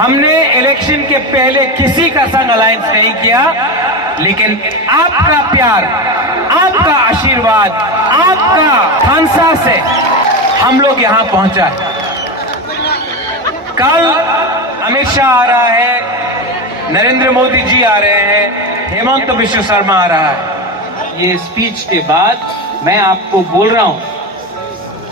हमने इलेक्शन के पहले किसी का संग अलायंस नहीं किया, लेकिन आपका प्यार, आपका आशीर्वाद, आपका खानसा से हम लोग यहां पहुंचा है। कल अमित शाह आ रहा है, नरेंद्र मोदी जी आ रहे हैं, हेमंत बिश्व शर्मा आ रहा है। ये स्पीच के बाद मैं आपको बोल रहा हूं,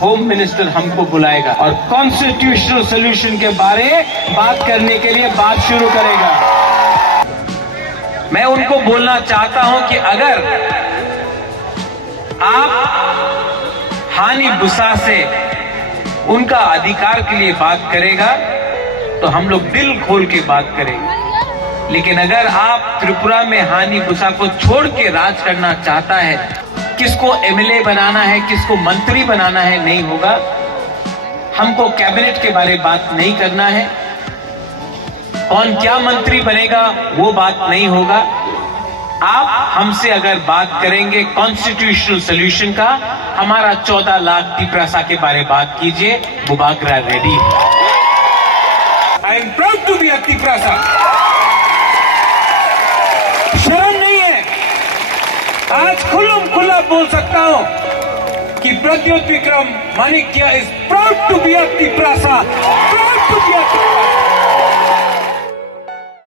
होम मिनिस्टर हमको बुलाएगा और कॉन्स्टिट्यूशनल सोल्यूशन के बारे बात करने के लिए बात शुरू करेगा। मैं उनको बोलना चाहता हूं कि अगर आप हानि बुसा से उनका अधिकार के लिए बात करेगा तो हम लोग दिल खोल के बात करेंगे, लेकिन अगर आप त्रिपुरा में हानि बुसा को छोड़ के राज करना चाहता है, किसको एमएलए बनाना है, किसको मंत्री बनाना है, नहीं होगा। हमको कैबिनेट के बारे में बात नहीं करना है, कौन क्या मंत्री बनेगा वो बात नहीं होगा। आप हमसे अगर बात करेंगे कॉन्स्टिट्यूशनल सोल्यूशन का, हमारा 14 लाख तिपरासा के बारे में बात कीजिए, बुबाकरा रेडी है। I am proud to be a Tiprasa. शर्म नहीं है, आज खुल्लम खुल्ला बोल सकता हूं कि Pradyot Vikram Manikya is proud to be a Tiprasa, proud to be a